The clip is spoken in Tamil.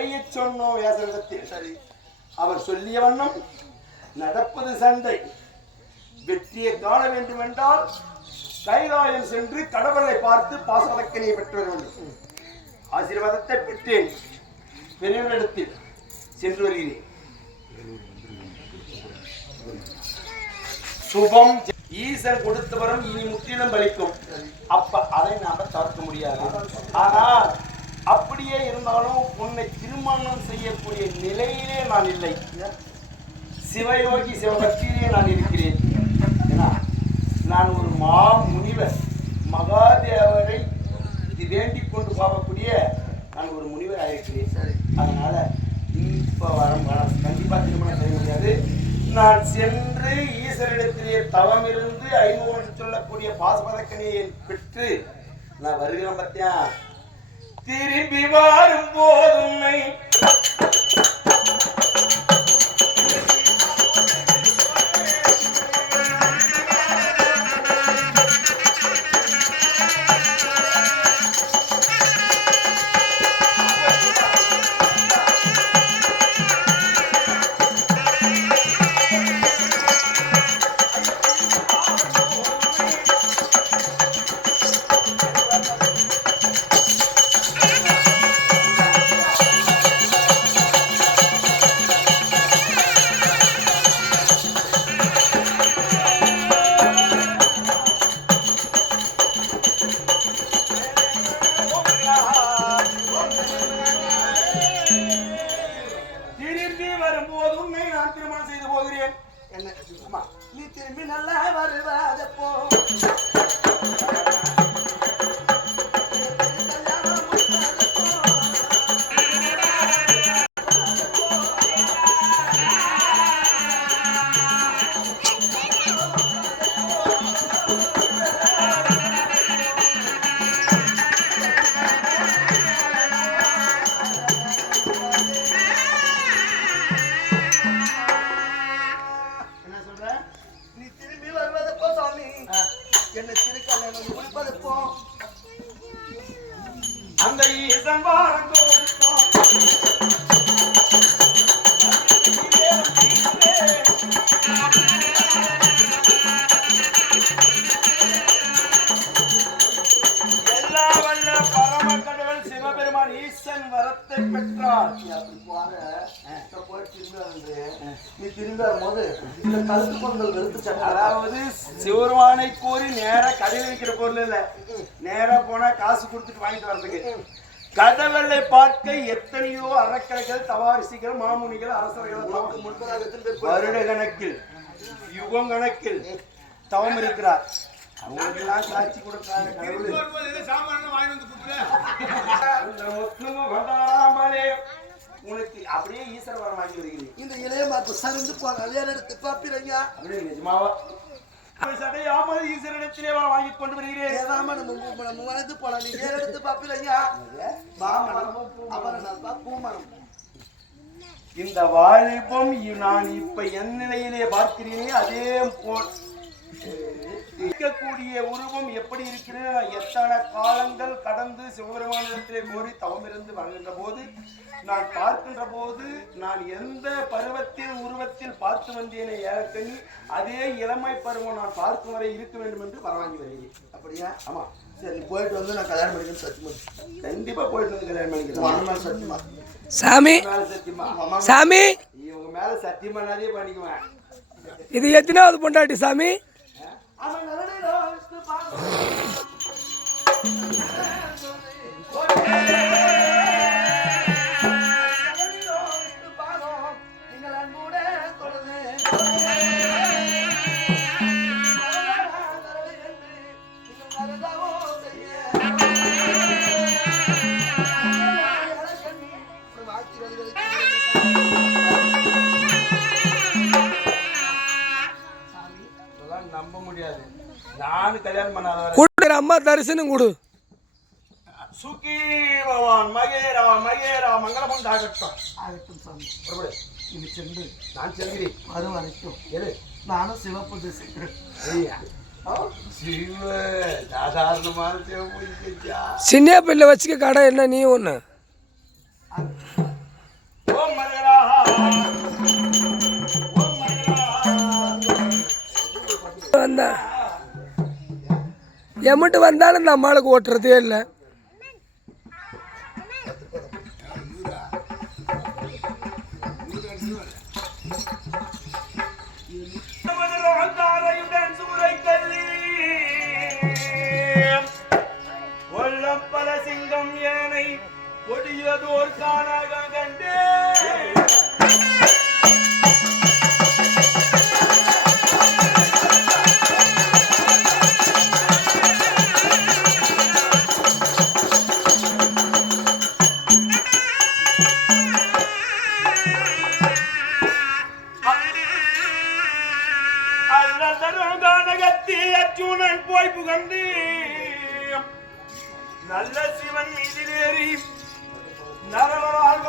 முறையை சொன்னோம் வேசனிடத்தில். சரி, அவர் சொல்லிய வண்ணம் நடப்பது சண்டை. வெற்றியை காண வேண்டும் என்றால் கைலாயம் சென்று கடவுளை பார்த்து பாசவதக்கனியை பெற்று வர வேண்டும். ஆசீர்வாதத்தை பெற்றேன். பெரியவரிடத்தில் சென்று வருகிறேன். சுபம். ஈசன் கொடுத்த வரம் இனி முற்றிலும் பலிக்கும். அப்ப அதை நாம தவிர்க்க முடியாது. ஆனால் அப்படியே இருந்தாலும் உன்னை திருமணம் செய்யக்கூடிய நிலையிலே நான் இல்லை. சிவயோகி சிவபக்தியிலே நான் இருக்கிறேன். நான் ஒரு முனிவர், மகாதேவரை வேண்டிக் கொண்டு போகக்கூடிய நான் ஒரு முனிவர் ஆயிருக்கிறேன். அதனால இப்ப வரம் கண்டிப்பா திருமணம் செய்ய முடியாது. நான் சென்று ஈஸ்வரிடத்திலே தவம் இருந்து 500 சொல்லக்கூடிய பாசபதக்கனியை பெற்று நான் வருகிறேன். பத்தியா திரும்பி வரும் போதுமை நீ திரும்பி நல்லா வருவாதப்போ அந்த ஈசன் வாரங்கோ எல்லா வல்ல பரம கடவுள் சிவபெருமான் ஈசன் வரத்தை பெற்றார். நீ திரும்பி வரும்போது இந்த கருத்து பொங்கல் வெறுத்து, அதாவது சிவருமானை கோரி நேரா கடையில் வைக்கிற பொருள் இல்ல, நேரா போனா காசு கொடுத்துட்டு வாங்கிட்டு வர்றதுக்கு. கடவுளை பார்க்க எத்தனையோ அறக்கலைகள், தவாரிசிகள், மாமுனிகள், அரசர்கள் வருட கணக்கில் யுகம் கணக்கில் தவம் இருக்கிறார். அவங்களுக்கெல்லாம் சாட்சி கொடுக்காத கடவுள் உனக்கு அப்படியே ஈஸ்வர வரம் வாங்கி வருகிறேன். இந்த இளைய மாத்து சருந்து போன எடுத்து பாப்பிரங்க அப்படியே நிஜமாவா சடையாமல் ஈஸ்வரனிடத்திலே வாங்கி கொண்டு வருகிறேன். நம்ம வளர்ந்து போலாம். நீ எடுத்து பாப்பிரங்க இந்த வாலிபம் நான் இப்ப என் நிலையிலே பார்க்கிறேனே அதே போல் இருக்கக்கூடிய உருவம் எப்படி இருக்கிறது. எத்தனை காலங்கள் கடந்து சிவபெருமானிடத்திலே கோரி தவம் இருந்து வருகின்ற போது நான் பார்க்கின்ற போது நான் எந்த பருவத்தில் உருவத்தில் பார்த்து வந்தேனே ஏற்கனவே அதே இளமை பருவம் நான் பார்க்கும் வரை இருக்க வேண்டும் என்று வரவாங்கி வருகிறேன். அப்படியா? ஆமா. சரி, போயிட்டு வந்து நான் கல்யாணம் பண்ணிக்கிறேன். சத்தியமா கண்டிப்பா போயிட்டு வந்து கல்யாணம் பண்ணிக்கிறேன். சத்தியமா சாமி, சத்தியமா சாமி, இவங்க மேல சத்தியமா நிறைய பண்ணிக்குவேன். இது எத்தனாவது பொண்டாட்டி சாமி? நம்ப முடியாது. நான் கல்யாணம் பண்ணாத அம்மா தரிசனம் கொடு. சுகி பகவான் மகேரா மகேரா மங்களம் ஆகட்டும். ஆகட்டும் சாமி. இது சென்று நான் செல்கிறேன். அது வரைக்கும் எது நானும் சிவப்பு சிவ சாதாரணமான சின்ன பிள்ளை வச்சுக்க கடை என்ன நீ ஒண்ணு எம்மட்டு வந்தாலும் இந்த அம்மாளுக்கு ஓட்டுறதே இல்லை. சிங்கம் ஏனை கொடியதோர் காணாக கண்டே அர்ஜுனன் போய் புகழ்ந்து நல்ல சிவன் மீதிலேறி நரவரால்